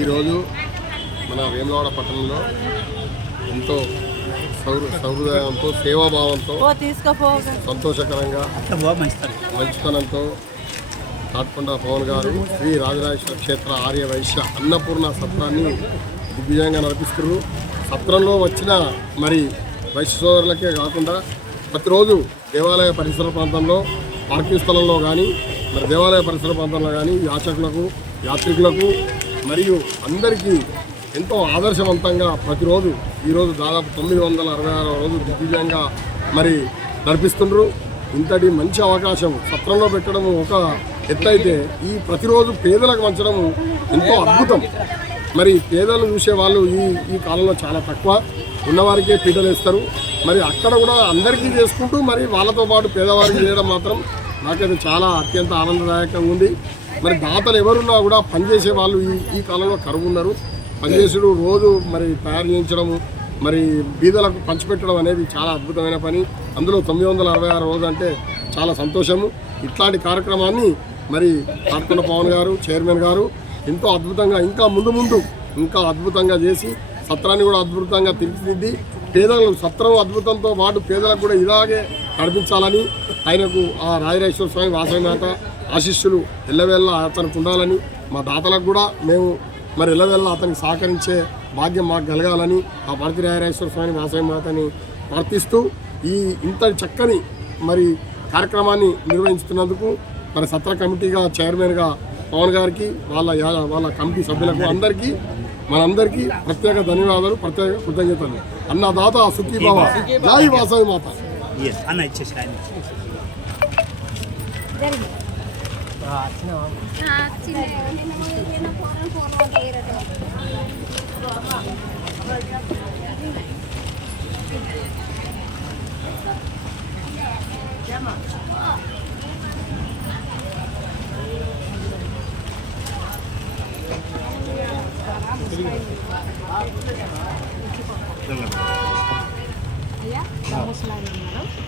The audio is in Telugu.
ఈరోజు మన వేములవాడ పట్టణంలో ఎంతో సౌహృదయంతో సేవాభావంతో సంతోషకరంగా మంచితనంతో తాట్కొండ పవన్ గారు శ్రీ రాజరాజేశ్వర క్షేత్ర ఆర్య వైశ్య అన్నపూర్ణ సత్రాన్ని దిగ్విజయంగా నడిపిస్తున్నారు. సత్రంలో వచ్చిన మరి వైశ్య సోదరులకే కాకుండా ప్రతిరోజు దేవాలయ పరిసర ప్రాంతంలో పార్కింగ్ స్థలంలో కానీ మరి దేవాలయ పరిసర ప్రాంతంలో కానీ యాత్రికులకు మరియు అందరికీ ఎంతో ఆదర్శవంతంగా ప్రతిరోజు ఈరోజు దాదాపు 966 రోజు దిగ్విజయంగా మరి నడిపిస్తుండ్రు. ఇంతటి మంచి అవకాశం సత్రంలో పెట్టడం ఒక ఎత్తైతే ఈ ప్రతిరోజు పేదలకు పంచడం ఎంతో అద్భుతం. మరి పేదలను చూసే వాళ్ళు ఈ కాలంలో చాలా తక్కువ, ఉన్నవారికే పీటలు వేస్తారు. మరి అక్కడ కూడా అందరికీ చేసుకుంటూ మరి వాళ్ళతో పాటు పేదవారికి చేయడం మాత్రం నాకైతే చాలా అత్యంత ఆనందదాయకంగా ఉంది. మరి దాతలు ఎవరున్నా కూడా పనిచేసే వాళ్ళు ఈ కాలంలో కరువు ఉన్నారు. పనిచేసుడు రోజు మరి తయారు చేయించడము మరి బీదలకు పంచిపెట్టడం అనేది చాలా అద్భుతమైన పని. అందులో 966 రోజు అంటే చాలా సంతోషము. ఇట్లాంటి కార్యక్రమాన్ని మరి తాట్కొండ పవన్ గారు చైర్మన్ గారు ఎంతో అద్భుతంగా ఇంకా ముందు ఇంకా అద్భుతంగా చేసి సత్రాన్ని కూడా అద్భుతంగా తీర్చిదిద్ది పేదలకు సత్రం అద్భుతంతో పాటు పేదలకు కూడా ఇలాగే నడిపించాలని ఆయనకు ఆ రాజరాజేశ్వర స్వామి వాసవిమాత ఆశీస్సులు ఎల్లవేళ్ళ అతనికి ఉండాలని మా దాతలకు కూడా మేము మరి ఎల్లవేళ్ళ అతనికి సహకరించే భాగ్యం మాకు కలగాలని ఆ భారతీ రాజరాజేశ్వర స్వామి వాసవిమాతని ప్రార్థిస్తూ ఇంత చక్కని మరి కార్యక్రమాన్ని నిర్వహిస్తున్నందుకు మరి సత్ర కమిటీగా చైర్మన్గా పవన్ గారికి వాళ్ళ కమిటీ సభ్యులకు మనందరికీ ప్రత్యేక ధన్యవాదాలు, ప్రత్యేక కృతజ్ఞతలు. అన్నదాత సుఖీభవ, జై వాసవి మాత. Ya, vamos a la